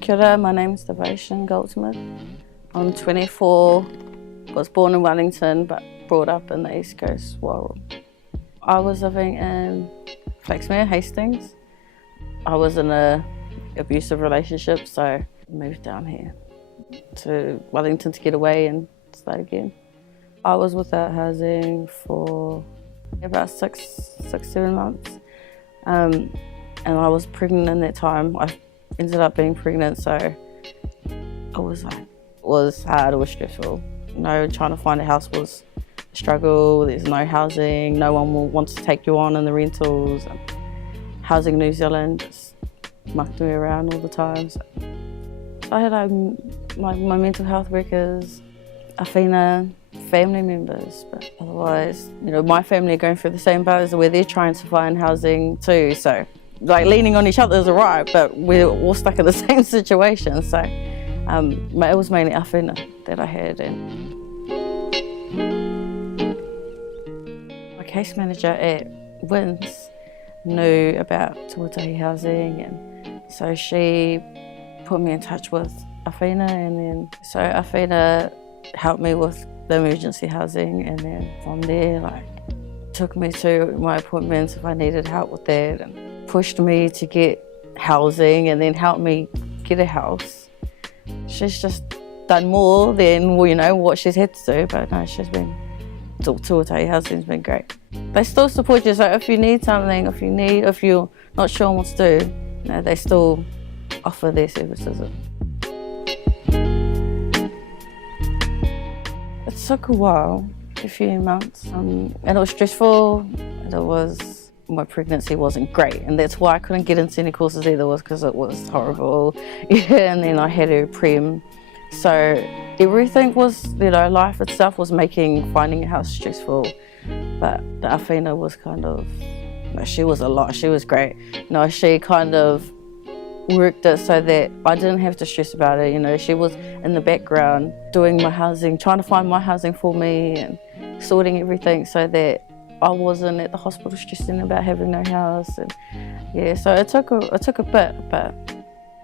Kia ora, my name is Dvocean Goldsmith. I'm 24, was born in Wellington but brought up in the East Coast, Warrell. I was living in Flaxmere, Hastings. I was in an abusive relationship, so I moved down here to Wellington to get away and start again. I was without housing for about six, 7 months. And I was pregnant in that time. I ended up being pregnant, so it was hard, it was stressful. Trying to find a house was a struggle. There's no housing, no one will want to take you on in the rentals. Housing New Zealand just mucked me around all the time. So I had my mental health workers, Awhina, family members, but otherwise, my family are going through the same boat where they're trying to find housing too, so leaning on each other is alright, but we're all stuck in the same situation, so it was mainly Awhina that I had. And my case manager at WINS knew about tuatahi housing, and so she put me in touch with Awhina, and then so Awhina helped me with the emergency housing, and then from there took me to my appointments if I needed help with that, and pushed me to get housing and then helped me get a house. She's just done more than what she's had to do, but no, she's been, tuatahi housing's been great. They still support you, so if you need something, if you're not sure what to do, they still offer their services. It took a while, a few months, and it was stressful, and my pregnancy wasn't great, and that's why I couldn't get into any courses either, was because it was horrible. And then I had her prem, so everything was, life itself was making finding a house stressful, but the Awhina was she was a lot, she was great. She kind of worked it so that I didn't have to stress about it. She was in the background doing my housing, trying to find my housing for me and sorting everything so that I wasn't at the hospital stressing about having no house. And so it took a bit, but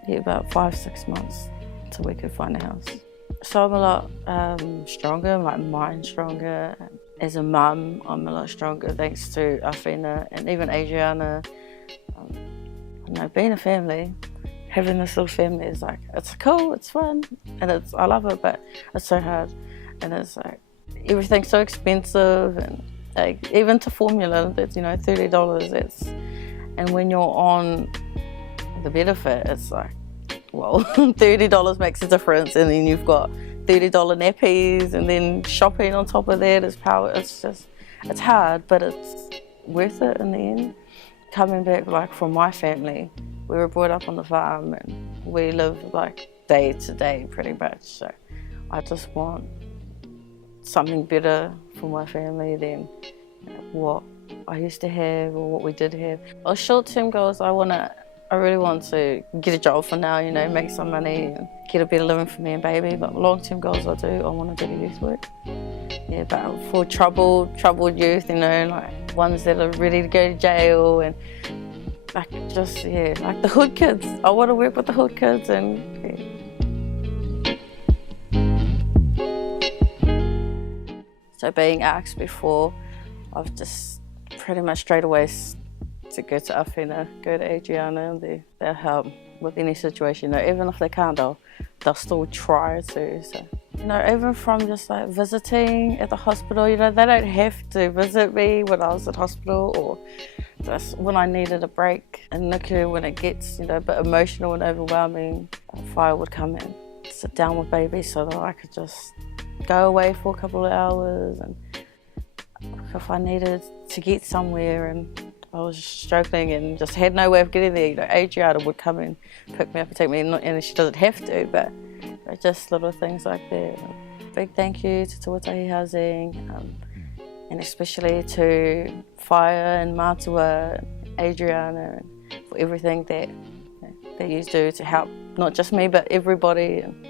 about 5-6 months till we could find a house. So I'm a lot stronger, my mind's stronger. As a mum, I'm a lot stronger thanks to Awhina and even Adriana. Being a family, having this little family is it's cool, it's fun, and I love it, but it's so hard, and it's everything's so expensive, and even to formula, that's $30. And when you're on the benefit, it's $30 makes a difference, and then you've got $30 nappies, and then shopping on top of that is power. It's hard, but it's worth it in the end. Coming back from my family, we were brought up on the farm and we live day to day pretty much. So I just want something better for my family than what I used to have or what we did have. Our short-term goals, I really want to get a job for now, make some money and get a better living for me and baby. But long-term goals I want to do youth work. But for troubled youth, ones that are ready to go to jail, and like the hood kids. I want to work with the hood kids, and So being asked before, I've just pretty much straight away to go to Awhina, go to Adriana, and they'll help with any situation. Even if they can't, they'll still try to. So, even from just visiting at the hospital, they don't have to visit me when I was at hospital, or just when I needed a break. And NICU, when it gets a bit emotional and overwhelming, Fire would come in, sit down with baby so that I could just go away for a couple of hours. And if I needed to get somewhere and I was struggling and just had no way of getting there, Adriana would come and pick me up and take me, and she doesn't have to, but just little things like that. Big thank you to Tuatahi Housing, and especially to Fire and Mātua and Adriana, and for everything that you do to help not just me but everybody. And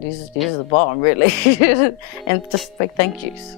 these are the bottom, really. And just big thank yous.